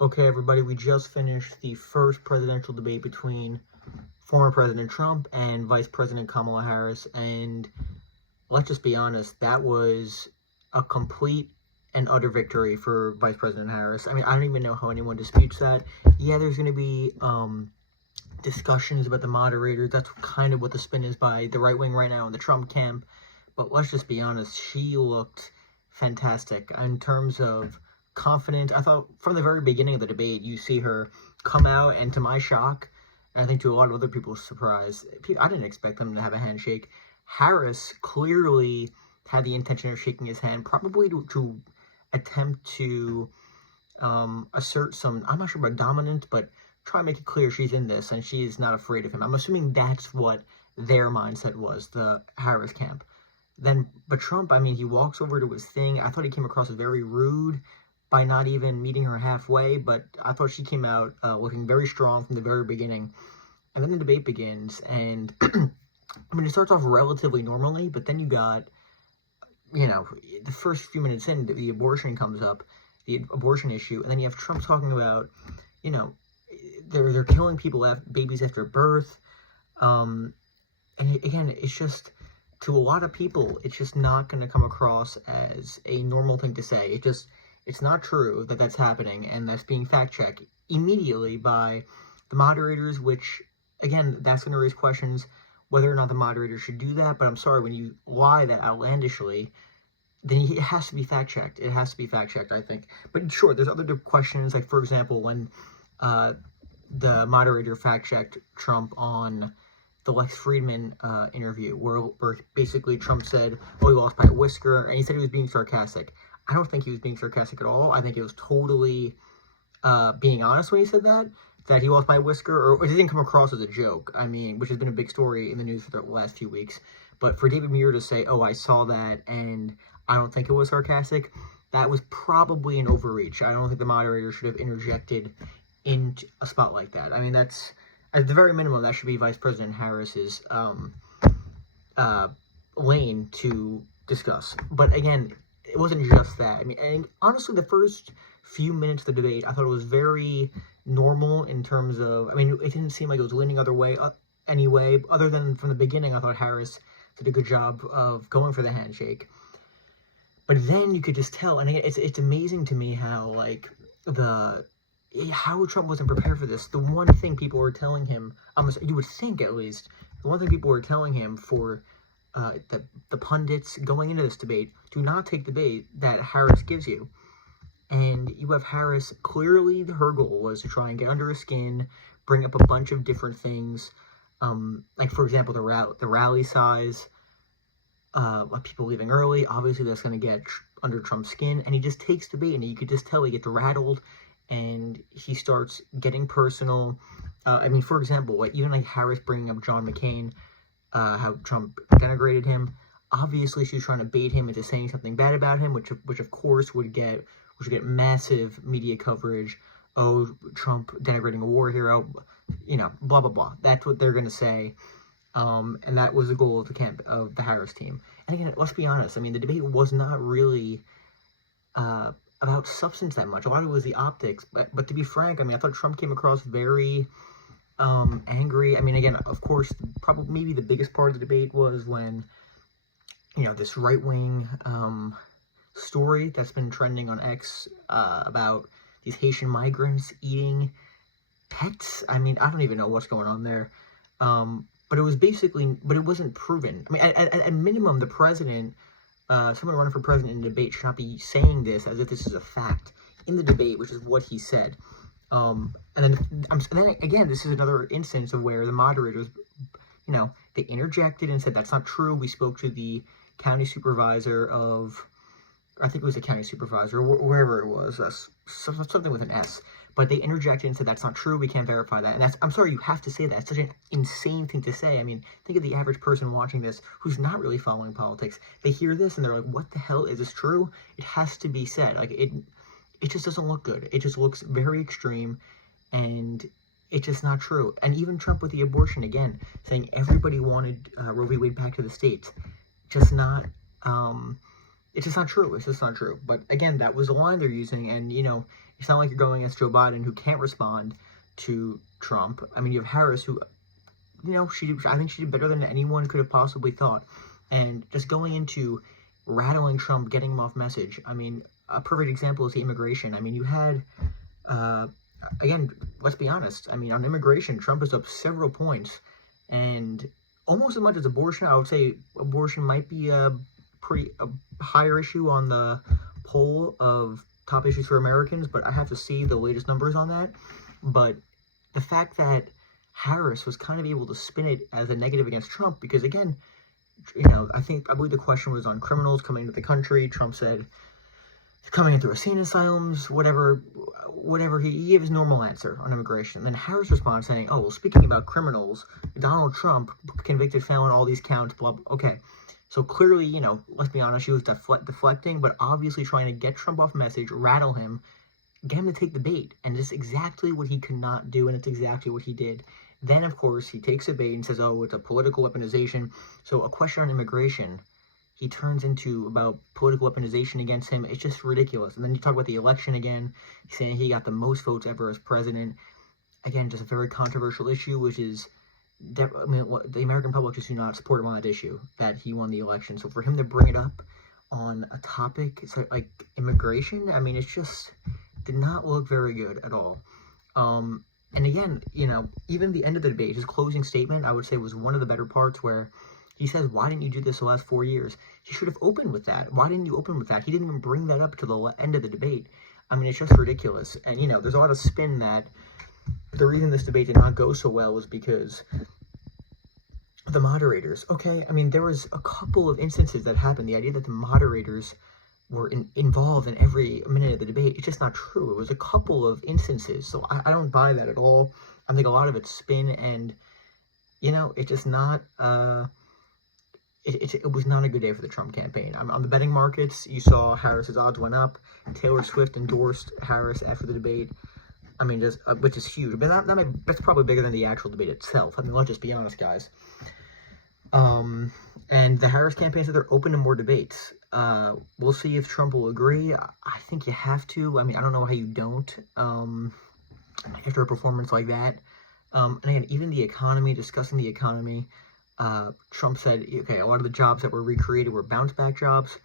Okay, everybody, we just finished the first presidential debate between former President Trump and Vice President Kamala Harris, and let's just be honest, that was a complete and utter victory for Vice President Harris. I mean, I don't even know how anyone disputes that. Yeah, there's going to be discussions about the moderators. That's kind of what the spin is by the right wing right now in the Trump camp. But let's just be honest, she looked fantastic in terms of confidence. I thought from the very beginning of the debate, you see her come out, and to my shock, and I think to a lot of other people's surprise, I didn't expect them to have a handshake. Harris clearly had the intention of shaking his hand, probably to attempt to assert some, I'm not sure about dominance, but try and make it clear she's in this and she's not afraid of him. I'm assuming that's what their mindset was, the Harris camp. But Trump, I mean, he walks over to his thing. I thought he came across as very rude by not even meeting her halfway, but I thought she came out looking very strong from the very beginning. And then the debate begins, and I mean, it starts off relatively normally, but then you got, the first few minutes in, the abortion comes up, the abortion issue, and then you have Trump talking about, you know, they're killing people, babies after birth, and again, it's just, to a lot of people, it's just not going to come across as a normal thing to say. It's not true that that's happening, and that's being fact-checked immediately by the moderators, which, again, that's going to raise questions whether or not the moderator should do that, but I'm sorry, when you lie that outlandishly, then it has to be fact-checked. It has to be fact-checked, I think. But sure, there's other questions, like, for example, when the moderator fact-checked Trump on the Lex Friedman interview, where basically Trump said, oh, he lost by a whisker, and he said he was being sarcastic. I don't think he was being sarcastic at all. I think it was totally being honest when he said that he lost by a whisker, or it didn't come across as a joke, I mean, which has been a big story in the news for the last few weeks. But for David Muir to say, oh, I saw that, and I don't think it was sarcastic, that was probably an overreach. I don't think the moderator should have interjected in a spot like that. I mean, that's, at the very minimum, that should be Vice President Harris's lane to discuss. But again, it wasn't just that. I mean, and honestly, the first few minutes of the debate, I thought it was very normal in terms of, I mean, it didn't seem like it was leaning other way anyway, other than from the beginning, I thought Harris did a good job of going for the handshake. But then you could just tell, and it's amazing to me how, like, how Trump wasn't prepared for this. The one thing people were telling him, you would think at least, the one thing people were telling him for the pundits going into this debate, do not take the bait that Harris gives you. And you have Harris, clearly her goal was to try and get under his skin, bring up a bunch of different things, like, for example, the rally size, people leaving early. Obviously, that's going to get under Trump's skin, and he just takes the bait, and you could just tell he gets rattled, and he starts getting personal. I mean, for example, even like Harris bringing up John McCain, how Trump denigrated him. Obviously, she was trying to bait him into saying something bad about him, which of course would get massive media coverage. Oh, Trump denigrating a war hero, blah blah blah. That's what they're going to say. And that was the goal of the Harris team. And again, let's be honest. I mean, the debate was not really about substance that much. A lot of it was the optics. But to be frank, I mean, I thought Trump came across very angry. I mean, again, of course, probably maybe the biggest part of the debate was when, this right-wing story that's been trending on X about these Haitian migrants eating pets. I mean, I don't even know what's going on there. But it wasn't proven. I mean, at minimum, the president, someone running for president in a debate should not be saying this as if this is a fact in the debate, which is what he said. And then again, this is another instance of where the moderators, they interjected and said, that's not true. We spoke to the county supervisor of, I think it was the county supervisor, wherever it was, something with an S. But they interjected and said, that's not true, we can't verify that. And I'm sorry, you have to say that. It's such an insane thing to say. I mean, think of the average person watching this who's not really following politics. They hear this and they're like, what the hell, is this true? It has to be said. Like, it just doesn't look good. It just looks very extreme, and it's just not true. And even Trump with the abortion, again, saying everybody wanted Roe v. Wade back to the states. Just not, It's just not true. It's just not true. But again, that was the line they're using, and it's not like you're going against Joe Biden, who can't respond to Trump. I mean, you have Harris, who I think she did better than anyone could have possibly thought, and just going into rattling Trump, getting him off message. I mean, a perfect example is the immigration. I mean, you had again, let's be honest. I mean, on immigration, Trump is up several points, and almost as much as abortion. I would say abortion might be a higher issue on the poll of top issues for Americans, but I have to see the latest numbers on that. But the fact that Harris was kind of able to spin it as a negative against Trump, because again, I believe the question was on criminals coming into the country. Trump said coming in through insane asylums, whatever. He gave his normal answer on immigration. And then Harris responds saying, "Oh, well, speaking about criminals, Donald Trump, convicted felon, all these counts, blah, blah." Okay. So clearly, let's be honest, she was deflecting, but obviously trying to get Trump off message, rattle him, get him to take the bait. And it's exactly what he could not do, and it's exactly what he did. Then, of course, he takes the bait and says, oh, it's a political weaponization. So a question on immigration, he turns into about political weaponization against him. It's just ridiculous. And then you talk about the election again, saying he got the most votes ever as president. Again, just a very controversial issue, which is, the American public just do not support him on that issue, that he won the election. So for him to bring it up on a topic, it's like immigration, I mean, it just did not look very good at all. And again, even the end of the debate, his closing statement, I would say, was one of the better parts, where he says, why didn't you do this the last 4 years? He should have opened with that. Why didn't you open with that? He didn't even bring that up to the end of the debate. I mean, it's just ridiculous. And, there's a lot of spin that the reason this debate did not go so well was because the moderators. Okay, I mean, there was a couple of instances that happened. The idea that the moderators were involved in every minute of the debate, it's just not true. It was a couple of instances, so I don't buy that at all. I think a lot of it's spin, and it's just not it was not a good day for the Trump campaign. On the betting markets, you saw Harris's odds went up. Taylor Swift endorsed Harris after the debate. I mean, just which is huge, but that's probably bigger than the actual debate itself. I mean, let's just be honest, guys. And the Harris campaign said they're open to more debates. We'll see if Trump will agree. I think you have to. I mean, I don't know how you don't, after a performance like that. And again, even the economy, discussing the economy, Trump said, okay, a lot of the jobs that were recreated were bounce-back jobs.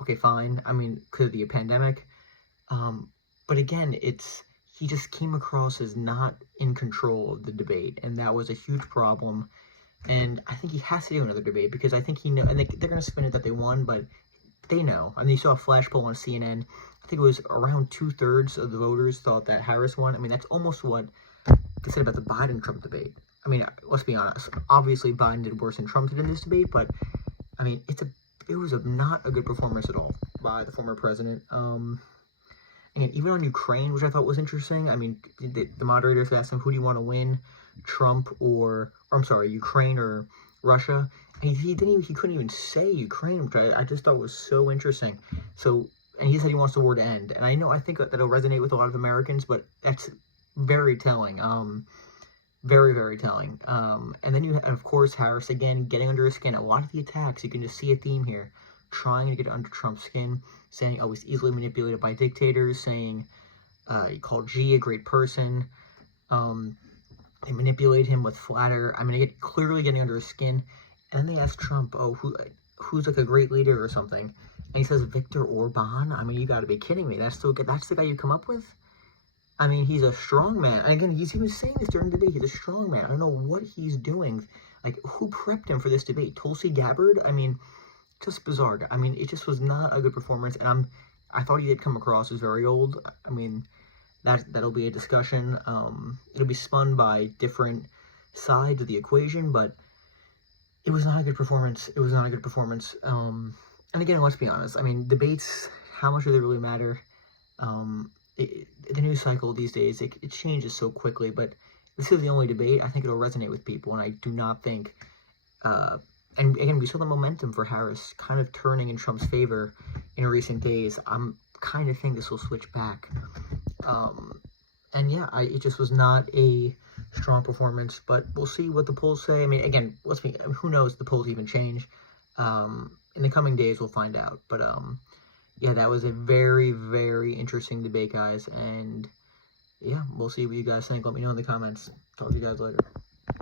Okay, fine. I mean, because of the pandemic. But again, he just came across as not in control of the debate, and that was a huge problem. And I think he has to do another debate, because I think he knows, and they're going to spin it that they won, but they know. I mean, you saw a flash poll on CNN. I think it was around 2/3 of the voters thought that Harris won. I mean, that's almost what they said about the Biden-Trump debate. I mean, let's be honest. Obviously, Biden did worse than Trump did in this debate, but I mean, it was not a good performance at all by the former president. And even on Ukraine, which I thought was interesting. I mean, the moderators asked him, who do you want to win, Trump or I'm sorry, Ukraine or Russia? And he couldn't even say Ukraine, which I just thought was so interesting. So, and he said he wants the war to end. And I think that'll resonate with a lot of Americans, but that's very telling. Very, very telling. And then you have, of course, Harris, again, getting under his skin. A lot of the attacks, you can just see a theme here. Trying to get under Trump's skin, saying, oh, he's easily manipulated by dictators, saying he called Xi a great person. They manipulate him with flatter. I mean, clearly getting under his skin. And then they ask Trump, oh, who's like a great leader or something? And he says, Viktor Orban? I mean, you got to be kidding me. That's the guy you come up with? I mean, he's a strong man. And again, he was saying this during the debate. He's a strong man. I don't know what he's doing. Like, who prepped him for this debate? Tulsi Gabbard? I mean, just bizarre. I mean, it just was not a good performance. And I thought he did come across as very old. I mean, that'll be a discussion. It'll be spun by different sides of the equation, but it was not a good performance. It was not a good performance. And again, let's be honest. I mean, debates, how much do they really matter? The news cycle these days, it changes so quickly, but this is the only debate. I think it'll resonate with people, and I do not think, and again, we saw the momentum for Harris kind of turning in Trump's favor in recent days. I'm kind of think this will switch back. And yeah, it just was not a strong performance, but we'll see what the polls say. I mean, again, who knows if the polls even change. in the coming days we'll find out. But yeah, that was a very, very interesting debate, guys, and yeah, we'll see what you guys think. Let me know in the comments. Talk to you guys later.